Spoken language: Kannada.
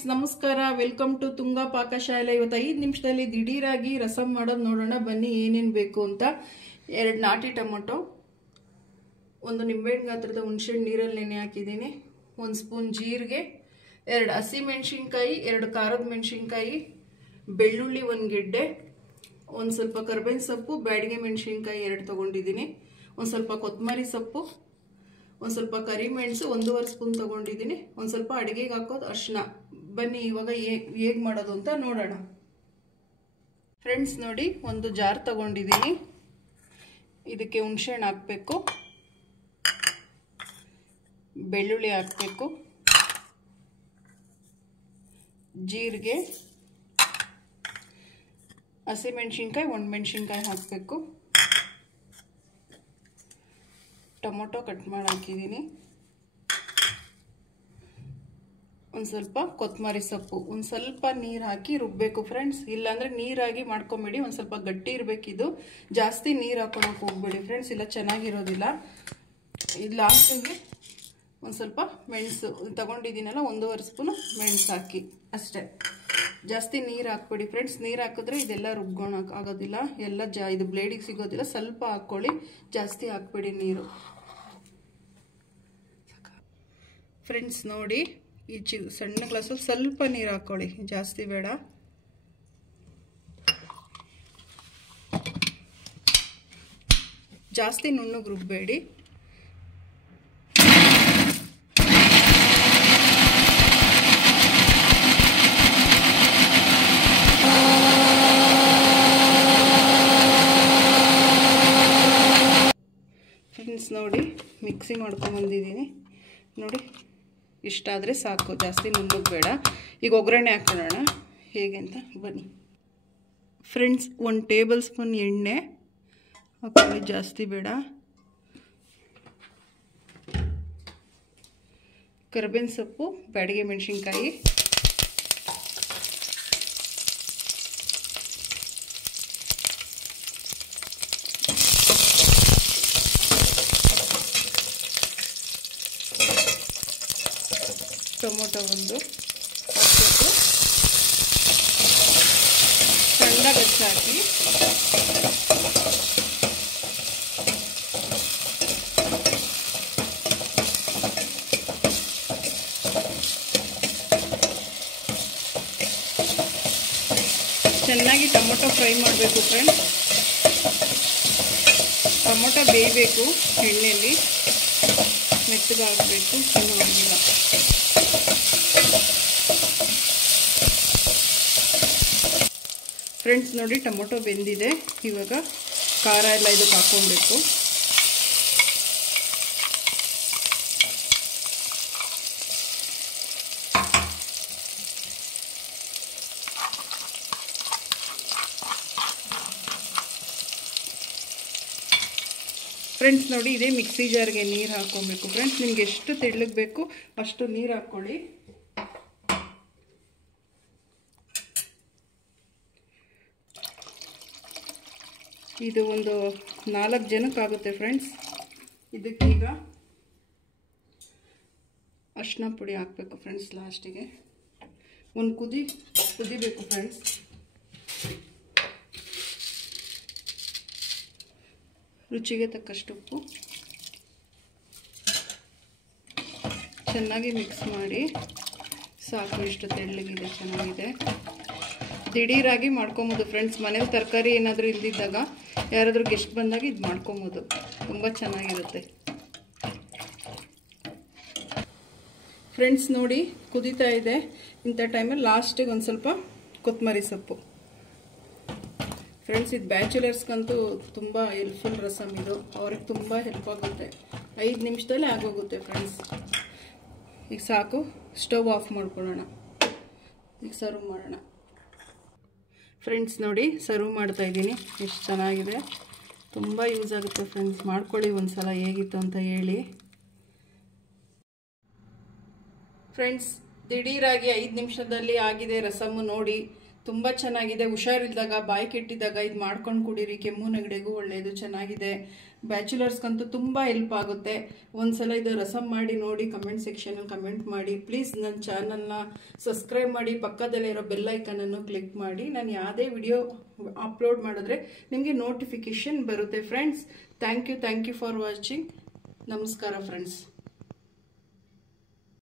ಫ್ರೆಂಡ್ಸ್ ನಮಸ್ಕಾರ, ವೆಲ್ಕಮ್ ಟು ತುಂಗಾ ಪಾಕಶಾಲೆ. ಇವತ್ತು 5 ನಿಮಿಷದಲ್ಲಿ ದಿಢೀರಾಗಿ ರಸಂ ಮಾಡೋದು ನೋಡೋಣ ಬನ್ನಿ. ಏನೇನು ಬೇಕು ಅಂತ: 2 ನಾಟಿ ಟೊಮೊಟೊ, 1 ನಿಂಬೆಹಣ್ಣು ಗಾತ್ರದ ಹುಣಸೆಹಣ್ಣು ನೀರಲ್ಲಿ ನೆನೆ ಹಾಕಿದ್ದೀನಿ, 1 ಸ್ಪೂನ್ ಜೀರಿಗೆ, 2 ಹಸಿ ಮೆಣಸಿನ್ಕಾಯಿ, 2 ಖಾರದ ಮೆಣಸಿನ್ಕಾಯಿ, ಬೆಳ್ಳುಳ್ಳಿ 1 ಗೆಡ್ಡೆ, 1 ಸ್ವಲ್ಪ ಕರಿಬೇವಿನ ಸೊಪ್ಪು, ಬ್ಯಾಡಿಗೆ ಮೆಣಸಿನ್ಕಾಯಿ 2 ತಗೊಂಡಿದ್ದೀನಿ, 1 ಸ್ವಲ್ಪ ಕೊತ್ತಂಬರಿ ಸೊಪ್ಪು, 1 ಸ್ವಲ್ಪ ಕರಿಮೆಣಸು 1.5 ಸ್ಪೂನ್ ತಗೊಂಡಿದ್ದೀನಿ, 1 ಸ್ವಲ್ಪ ಅಡುಗೆಗೆ ಹಾಕೋದು ಅರಿಶಿನ. ಬನ್ನಿ ಇವಾಗ ಹೇಗೆ ಮಾಡೋದು ಅಂತ ನೋಡೋಣ. ಫ್ರೆಂಡ್ಸ್ ನೋಡಿ, 1 ಜಾರ್ ತಗೊಂಡಿದ್ದೀನಿ. ಇದಕ್ಕೆ ಹುಣಸೆಹಣ್ಣು ಹಾಕಬೇಕು, ಬೆಳ್ಳುಳ್ಳಿ ಹಾಕಬೇಕು, ಜೀರಿಗೆ, ಹಸಿಮೆಣಸಿನ್ಕಾಯಿ 1 ಮೆಣಸಿನ್ಕಾಯಿ ಹಾಕಬೇಕು, ಟೊಮೊಟೊ ಕಟ್ ಮಾಡಿ ಹಾಕಿದ್ದೀನಿ, 1 ಸ್ವಲ್ಪ ಕೊತ್ತಂಬರಿ ಸೊಪ್ಪು, 1 ಸ್ವಲ್ಪ ನೀರು ಹಾಕಿ ರುಬ್ಬಬೇಕು ಫ್ರೆಂಡ್ಸ್. ಇಲ್ಲಾಂದರೆ ನೀರಾಗಿ ಮಾಡ್ಕೊಂಬೇಡಿ, 1 ಸ್ವಲ್ಪ ಗಟ್ಟಿ ಇರಬೇಕಿದು. ಜಾಸ್ತಿ ನೀರು ಹಾಕೊಳಕ್ಕೆ ಹೋಗ್ಬೇಡಿ ಫ್ರೆಂಡ್ಸ್, ಇಲ್ಲ ಚೆನ್ನಾಗಿರೋದಿಲ್ಲ. ಇದು ಲಾಸ್ಟಿಗೆ 1 ಸ್ವಲ್ಪ ಮೆಣಸು ತಗೊಂಡಿದ್ದೀನಲ್ಲ, 1.5 ಸ್ಪೂನು ಮೆಣಸು ಹಾಕಿ ಅಷ್ಟೇ. ಜಾಸ್ತಿ ನೀರು ಹಾಕ್ಬೇಡಿ ಫ್ರೆಂಡ್ಸ್, ನೀರು ಹಾಕಿದ್ರೆ ಇದೆಲ್ಲ ರುಬ್ಕೊಳಕ್ಕೆ ಆಗೋದಿಲ್ಲ, ಎಲ್ಲ ಇದು ಬ್ಲೇಡಿಗೆ ಸಿಗೋದಿಲ್ಲ. ಸ್ವಲ್ಪ ಹಾಕ್ಕೊಳ್ಳಿ, ಜಾಸ್ತಿ ಹಾಕ್ಬೇಡಿ ನೀರು ಫ್ರೆಂಡ್ಸ್. ನೋಡಿ, ಈ ಸಣ್ಣ ಗ್ಲಾಸಲ್ಲಿ ಸ್ವಲ್ಪ ನೀರು ಹಾಕ್ಕೊಳ್ಳಿ, ಜಾಸ್ತಿ ಬೇಡ. ಜಾಸ್ತಿ ನುಣ್ಣಗೆ ರುಬ್ಬಬೇಡಿ. ಫ್ರೆಂಡ್ಸ್ ನೋಡಿ, ಮಿಕ್ಸಿ ಮಾಡ್ಕೊಂಬಂದಿದ್ದೀನಿ ನೋಡಿ, ಇಷ್ಟಾದರೆ ಸಾಕು, ಜಾಸ್ತಿ ನುಣ್ಣಗೆ ಬೇಡ. ಈಗ ಒಗ್ಗರಣೆ ಹಾಕೊಳ್ಳೋಣ ಹೇಗೆ ಅಂತ ಬನ್ನಿ ಫ್ರೆಂಡ್ಸ್. 1 ಟೇಬಲ್ ಸ್ಪೂನ್ ಎಣ್ಣೆ ಹಾಕೊಳ್ಳಿ, ಜಾಸ್ತಿ ಬೇಡ. ಕರಿಬೇವಿನ ಸೊಪ್ಪು, ಬ್ಯಾಡಿಗೆ ಮೆಣಸಿನ್ಕಾಯಿ, ಟೊಮೊಟೊ 1 ಹಾಕಬೇಕು, ಸಣ್ಣಗೆ ಹೆಚ್ಚಾಕಿ ಚೆನ್ನಾಗಿ ಟೊಮೊಟೊ ಫ್ರೈ ಮಾಡಬೇಕು ಫ್ರೆಂಡ್ಸ್. ಟೊಮೊಟೊ ಬೇಯಬೇಕು ಎಣ್ಣೆಯಲ್ಲಿ, ಮೆತ್ತಗಾಗಬೇಕು, ಚೆನ್ನಾಗಿಲ್ಲ. ಫ್ರೆಂಡ್ಸ್ ನೋಡಿ, ಟೊಮೊಟೊ ಬೆಂದಿದೆ. ಇವಾಗ ಖಾರ ಎಲ್ಲ ಇದಕ್ಕೆ ಹಾಕ್ಕೊಬೇಕು. ಫ್ರೆಂಡ್ಸ್ ನೋಡಿ, ಇದೇ ಮಿಕ್ಸಿ ಜಾರ್ಗೆ ನೀರು ಹಾಕ್ಕೊಬೇಕು ಫ್ರೆಂಡ್ಸ್. ನಿಮ್ಗೆ ಎಷ್ಟು ತೆಳ್ಳಗೆ ಬೇಕು ಅಷ್ಟು ನೀರು ಹಾಕ್ಕೊಳ್ಳಿ. ಇದು ಒಂದು 4 ಜನಕ್ಕಾಗುತ್ತೆ ಫ್ರೆಂಡ್ಸ್. ಇದಕ್ಕೀಗ ಅರಿಶಿನ ಪುಡಿ ಹಾಕಬೇಕು ಫ್ರೆಂಡ್ಸ್. ಲಾಸ್ಟಿಗೆ 1 ಕುದಿಬೇಕು ಫ್ರೆಂಡ್ಸ್. ರುಚಿಗೆ ತಕ್ಕಷ್ಟು ಉಪ್ಪು, ಚೆನ್ನಾಗಿ ಮಿಕ್ಸ್ ಮಾಡಿ ಸಾಕು. ಇಷ್ಟು ತೆಳ್ಳಗಿದೆ, ಚೆನ್ನಾಗಿದೆ. ದಿಢೀರಾಗಿ ಮಾಡ್ಕೊಬೋದು ಫ್ರೆಂಡ್ಸ್. ಮನೇಲಿ ತರಕಾರಿ ಏನಾದರೂ ಇಲ್ದಿದ್ದಾಗ, ಯಾರಾದರೂ ಗೆಸ್ಟ್ ಬಂದಾಗ ಇದು ಮಾಡ್ಕೊಬೋದು, ತುಂಬ ಚೆನ್ನಾಗಿರುತ್ತೆ ಫ್ರೆಂಡ್ಸ್. ನೋಡಿ, ಕುದೀತಾ ಇದೆ. ಇಂಥ ಟೈಮಲ್ಲಿ ಲಾಸ್ಟಿಗೆ 1 ಸ್ವಲ್ಪ ಕೊತ್ತಂಬರಿ ಸೊಪ್ಪು ಫ್ರೆಂಡ್ಸ್. ಇದು ಬ್ಯಾಚುಲರ್ಸ್ಗಂತೂ ತುಂಬ ಹೆಲ್ಪ್ಫುಲ್ ರಸಮ್. ಇದು ಅವ್ರಿಗೆ ತುಂಬ ಹೆಲ್ಪ್ ಆಗುತ್ತೆ. 5 ನಿಮಿಷದಲ್ಲೇ ಆಗೋಗುತ್ತೆ ಫ್ರೆಂಡ್ಸ್. ಈಗ ಸಾಕು, ಸ್ಟವ್ ಆಫ್ ಮಾಡ್ಕೊಳ್ಳೋಣ. ಈಗ ಸರ್ವ್ ಮಾಡೋಣ ಫ್ರೆಂಡ್ಸ್. ನೋಡಿ, ಸರ್ವ್ ಮಾಡ್ತಾ ಇದ್ದೀನಿ. ಎಷ್ಟು ಚೆನ್ನಾಗಿದೆ, ತುಂಬ ಯೂಸ್ ಆಗುತ್ತೆ ಫ್ರೆಂಡ್ಸ್. ಮಾಡ್ಕೊಳ್ಳಿ ಒಂದ್ಸಲ, ಹೇಗಿತ್ತು ಅಂತ ಹೇಳಿ ಫ್ರೆಂಡ್ಸ್. ದಿಢೀರಾಗಿ 5 ನಿಮಿಷದಲ್ಲಿ ಆಗಿದೆ ರಸಮ್ಮು. ನೋಡಿ, ತುಂಬ ಚೆನ್ನಾಗಿದೆ. ಹುಷಾರಿಲ್ದಾಗ ಬಾಯಿ ಕೆಟ್ಟಿದ್ದಾಗ ಇದು ಮಾಡ್ಕೊಂಡು ಕುಡೀರಿ, ಕೆಮ್ಮು ನೆಗಡಿಗೂ ಒಳ್ಳೆಯದು, ಚೆನ್ನಾಗಿದೆ. ಬ್ಯಾಚುಲರ್ಸ್ಗಂತೂ ತುಂಬ ಹೆಲ್ಪ್ ಆಗುತ್ತೆ. ಒಂದ್ಸಲ ಇದು ರಸಮ್ ಮಾಡಿ ನೋಡಿ, ಕಮೆಂಟ್ ಸೆಕ್ಷನಲ್ಲಿ ಕಮೆಂಟ್ ಮಾಡಿ. ಪ್ಲೀಸ್ ನನ್ನ ಚಾನಲ್ನ ಸಬ್ಸ್ಕ್ರೈಬ್ ಮಾಡಿ, ಪಕ್ಕದಲ್ಲಿರೋ ಬೆಲ್ ಐಕನನ್ನು ಕ್ಲಿಕ್ ಮಾಡಿ. ನಾನು ಯಾವುದೇ ವಿಡಿಯೋ ಅಪ್ಲೋಡ್ ಮಾಡಿದ್ರೆ ನಿಮಗೆ ನೋಟಿಫಿಕೇಶನ್ ಬರುತ್ತೆ friends. Thank you for watching. ನಮಸ್ಕಾರ ಫ್ರೆಂಡ್ಸ್.